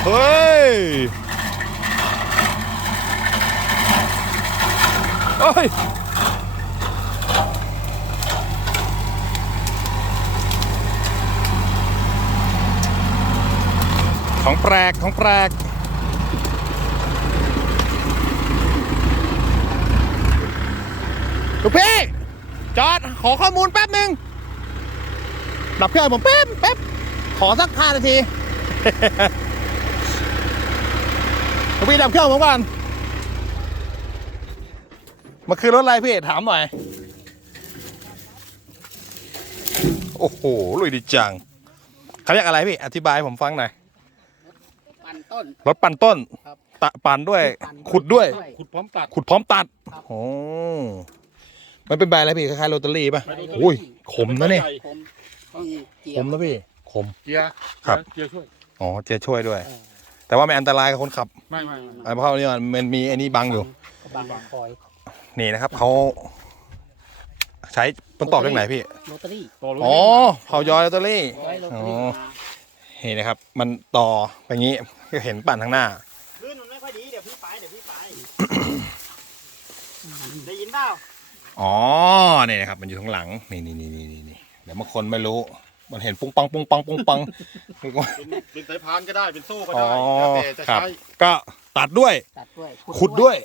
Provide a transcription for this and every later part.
เฮ้ยโอ้ยของแปลกของแปลกลูกพี่จอดขอข้อมูลแป๊บนึงดับเครื่องผมแป๊บขอสัก5 นาที ลูกพี่ดับเครื่องผมก่อนมาคือรถอะไรพี่ถามหน่อยโอ้โหลุยดีจังเขาเรียกอะไรพี่อธิบายผมฟังหน่อยปั่นต้นรถปั่นต้นปั่นด้วยขุดด้วยขุดพร้อมตัดขุดพร้อมตัดโอ้มันเป็นใบอะไรพี่คล้ายๆโรตารี่ป่ะอุ้ยขมนะเนี่ยขมนะพี่ขมเกียร์ครับเกียร์ช่วยอ๋อเกียร์ช่วยด้วยแต่ว่าไม่อันตรายกับคนขับไม่เพราะนี่มันมีไอ้นี่บังอยู่นี่นะครับเขาใช้ต้นตอกเรื่องไหนพี่โรตารี่อ๋อเผายอยโรตารี่อ๋อนี่นะครับมันต่อไปงี้ก็เห็นปั่นทางหน้าคลื่นมันไม่ค่อยดีเดี๋ยวพี่ไปได้ยินเปล่าอ๋อนี่นะครับมันอยู่ข้างหลังนี่เดี๋ยวบางคนไม่รู้มันเห็นปุ้งปังเป็นสายพานก็ได้เป็นโซ่ก็ได้แต่จะใช้ก็ตัดด้วยขุดด้วย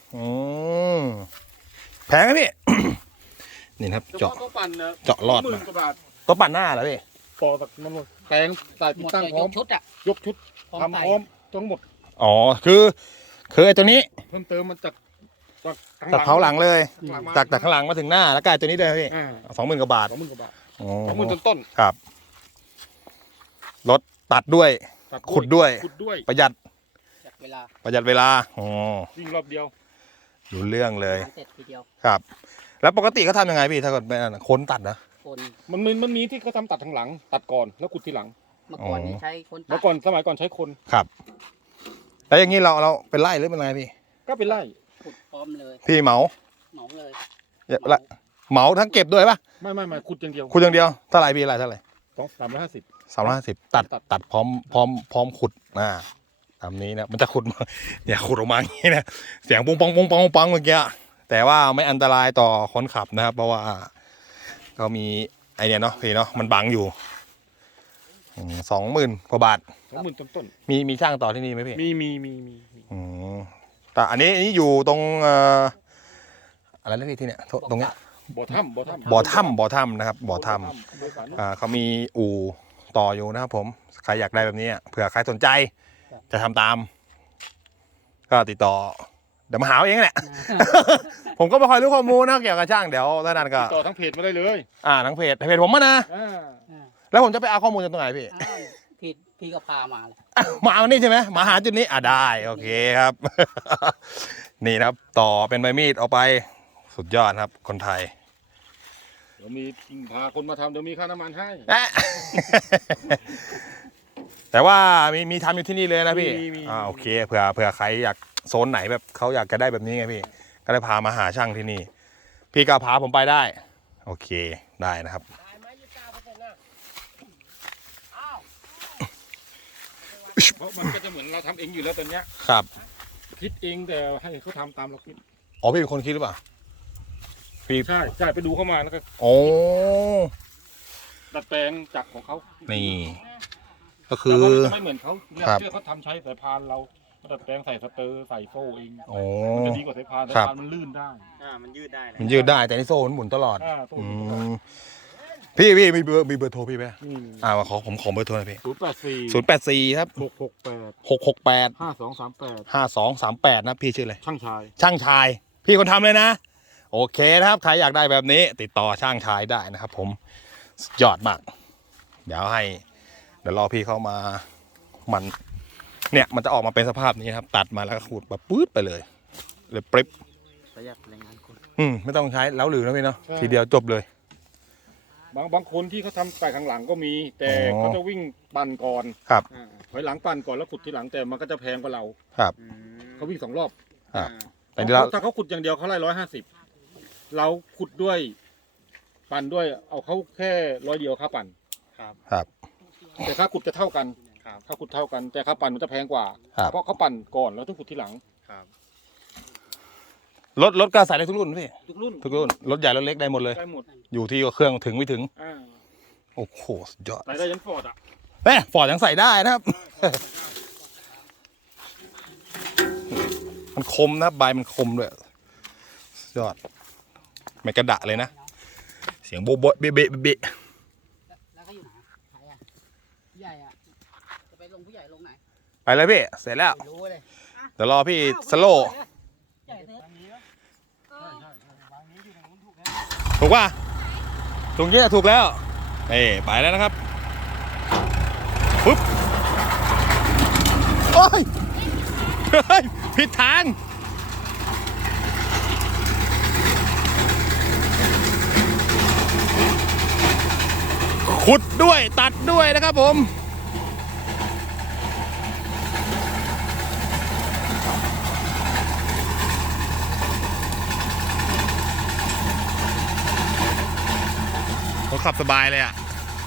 แพงไหมพี่ นี่ครับเจาะรอดมาก็ปั่นหน้าเหรอพี่ปอแบบมันแปลงใส่ติดตั้งพร้อมยกชุดทำพร้อมทั้งหมดอ๋อคือไอ้ตัวนี้เพิ่มเติมมันจากเท้าหลังเลยจากข้างหลังมาถึงหน้าแล้วกลายตัวนี้เลยพี่20,000 กว่าบาท 20,000 ต้นครับรถตัดด้วยขุดด้วยประหยัดเวลาอ๋อวิ่งรอบเดียวรู้เรื่องเลยครับแล้วปกติเขาทำยังไงพี่ถ้าเกิดเป็นคนตัดนะมันมีที่เขาทำตัดทางหลังตัดก่อนแล้วขุดทีหลังเมื่อก่อนใช้คนตัดสมัยก่อนใช้คนครับแล้วอย่างนี้เราเป็นไร่หรือเป็นไงพี่ก็เป็นไร่ขุดพร้อมเลยพี่เหมาเลยเหมาทั้งเก็บด้วยป่ะไม่ขุดอย่างเดียวเท่าไหร่พี่เท่าไหร่ 350 ตัดพร้อมขุดตามนี้นะมันจะขุดเนี่ยขุดออกมาอย่างนี้นะเสียงปุ้งปังเมื่อกี้แต่ว่าไม่อันตรายต่อคนขับนะครับเพราะว่าก็มีไอเนี้ยเนาะพี่เนาะมันบังอยู่20,000 กว่าบาทต้นมีช่างต่อที่นี่ไหมพี่มีแต่อันนี้อยู่ตรงอะไรนะพี่ที่เนี่ยตรงเนี้ยบ่อถ้ำนะครับบ่อถ้ำเขามีอู่ต่ออยู่นะครับผมใครอยากได้แบบนี้เผื่อใครสนใจจะทำตามก็ติดต่อเดี๋ยวมาหาเองแหละ ผมก็ไม่ค่อยรู้ข้อมูลนะเกี่ยวกับช่างเดี๋ยวท่านนั้นก็ต่อทั้งเพจมาได้เลยทั้งเพจผมมานะแล้วผมจะไปเอาข้อมูลจากตรงไหนพี่พี่ก็พามาเลยมาเอานี่ใช่ไหมมาหาจุดนี้ได้โอเคครับ นี่นะครับต่อเป็นใบมีดเอาไปสุดยอดครับคนไทยเดี๋ยวมีพาคนมาทำเดี๋ยวมีค่าน้ำมันให้แต่ว่ามีทำอยู่ที่นี่เลยนะพี่โอเคเผื่อใครอยากโซนไหนแบบเขาอยากจะได้แบบนี้ไงพี่ก็เลยพามาหาช่างที่นี่พี่ก็พาผมไปได้โอเคได้นะครับเพราะมันก็จะเหมือนเราทำเองอยู่แล้วตอนเนี้ยครับคิดเองแต่ให้เขาทำตามเราคิดพี่เป็นคนคิดหรือเปล่าพี่ใช่ไปดูเข้ามาแล้วก็ดัดแปลงจากของเขานี่ก็คือไม่เหมือนเขาเนี่ยเชื่อเขาทำใช้สายพานเราดัดแปลงใส่สเตอร์ใส่โซ่เองมันจะดีกว่าสายพานมันลื่นได้มันยืดได้แต่นี่โซ่มันหมุนตลอดพี่มีเบอร์โทรพี่ไหมผมขอเบอร์โทรหน่อยพี่084ครับ668 5238นะพี่ชื่ออะไรช่างชายพี่คนทำเลยนะโอเคนะครับใครอยากได้แบบนี้ติดต่อช่างชายได้นะครับผมยอดมากเดี๋ยวรอพี่เข้ามามันจะออกมาเป็นสภาพนี้ครับตัดมาแล้วก็ขูดแบบปื๊ดไปเลยปริ๊บประหยัดแรงงานคนไม่ต้องใช้แล้วหรือนะพี่เนาะทีเดียวจบเลยบางคนที่เขาทำใส่ข้างหลังก็มีแต่เขาจะวิ่งปั่นก่อนครับถอยหลังปั่นก่อนแล้วขุดทีหลังแต่มันก็จะแพงกว่าเราครับเขาวิ่ง2 รอบแต่ถ้าเขาขุดอย่างเดียวเขาไล่150เราขุดด้วยปั่นด้วยเอาเขาแค่100 เดียวค่าปั่นครับแต่ค่าขุดจะเท่ากันค่าขุดเท่ากันแต่ค่าปั่นมันจะแพงกว่าครับเพราะเขาปั่นก่อนแล้วต้องขุดทีหลังรถก็ใส่ได้ทุกรุ่นพี่ทุกรุ่นทุกรุ่นรถใหญ่รถเล็กได้หมดเลยได้หมดอยู่ที่ว่าเครื่องถึงไม่ถึงอ่าโอ้โหสุดยอดใส่ได้ยันฟอร์ดอ่ะแม่ฟอร์ดยังใส่ได้นะครับ มันคมนะใบมันคมด้วยสุดยอดไม่กระดะเลยนะ เสียงโบ๊ะโบ๊ะเบะเบะเบะแล้วก็อยู่ไหนใครอ่ะผู้ใหญ่อ่ะจะไปลงผู้ใหญ่ลงไหนไปเลยพี่เสร็จแล้วไม่รู้เลยเดี๋ยวรอพี่สโลว์ใหญ่เถอะถูกป่ะถูกเนี้ยถูกแล้วนี่ไปแล้วนะครับปุ๊บโอ้ยเฮ้ยผิดทางขุดด้วยตัดด้วยนะครับผมเขาขับสบายเลยอ่ะ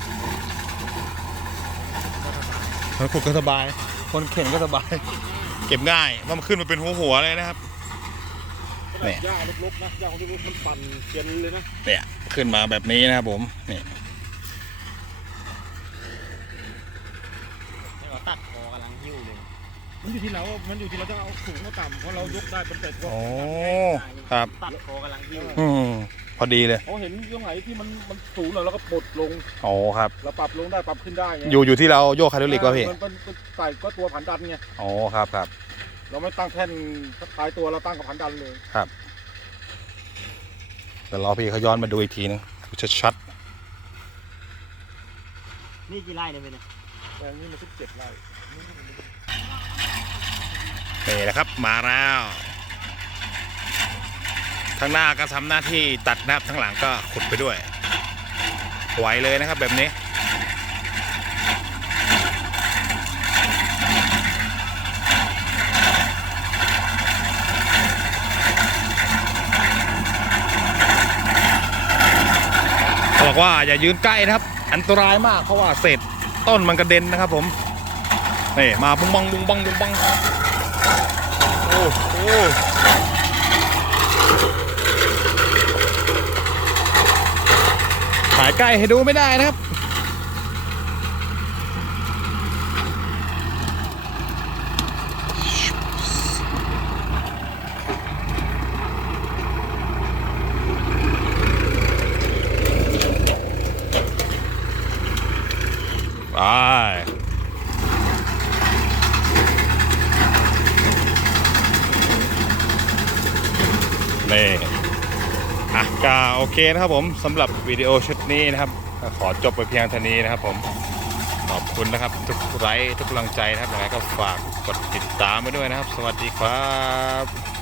คนขุดก็สบาย คนเข็นก็สบาย เก็บง่ายว่ามันขึ้นมาเป็นหัวๆเลยนะครับ เนี่ยหญ้าลกๆนะหญ้าของลกๆมันปั่นเย็นเลยนะเนี่ยขึ้นมาแบบนี้นะครับผมนี่เราตัดคอกำลังหิ้วเลยมันอยู่ที่เราจะเอาสูงเอาต่ำเพราะเรายกได้เป็นเป็ดก็โอ้ครับตัดคอกำลังหิ้วพอดีเลยเขาเห็นตรงไหนที่มันสูงหน่อยเราก็ปลดลงโอ้ครับเราปรับลงได้ปรับขึ้นได้ไงอยู่ที่เราโยกไฮดรอลิกก็พี่มันใส่ก็ตัวผันดันไงโอ้ครับครับเราไม่ตั้งแท่นตายตัวเราตั้งกับผันดันเลยเดี๋ยวรอพี่เขาย้อนมาดูอีกทีนึงชัดนี่กี่ไร่เนี่ยเป็นแต่นี่มัน17 ไร่ๆนี่นะครับมาแล้วข้างหน้าก็ทำหน้าที่ตัดนะครับทั้งหลังก็ขุดไปด้วยไหวเลยนะครับแบบนี้บอกว่าอย่ายืนใกล้นะครับอันตรายมากเพราะว่าเศษต้นมันกระเด็นนะครับผมนี่มาบุ้งบังบุ้งบังบุ้งบังโอ้โหถ่ายใกล้ให้ดูไม่ได้นะครับไปนี่อ่ะก็โอเคนะครับผมสำหรับวิดีโอชุดนี้นะครับก็ขอจบไปเพียงเท่านี้นะครับผมขอบคุณนะครับทุกไลค์ทุกกำลังใจนะครับยังไงก็ฝากกดติดตามไว้ด้วยนะครับสวัสดีครับ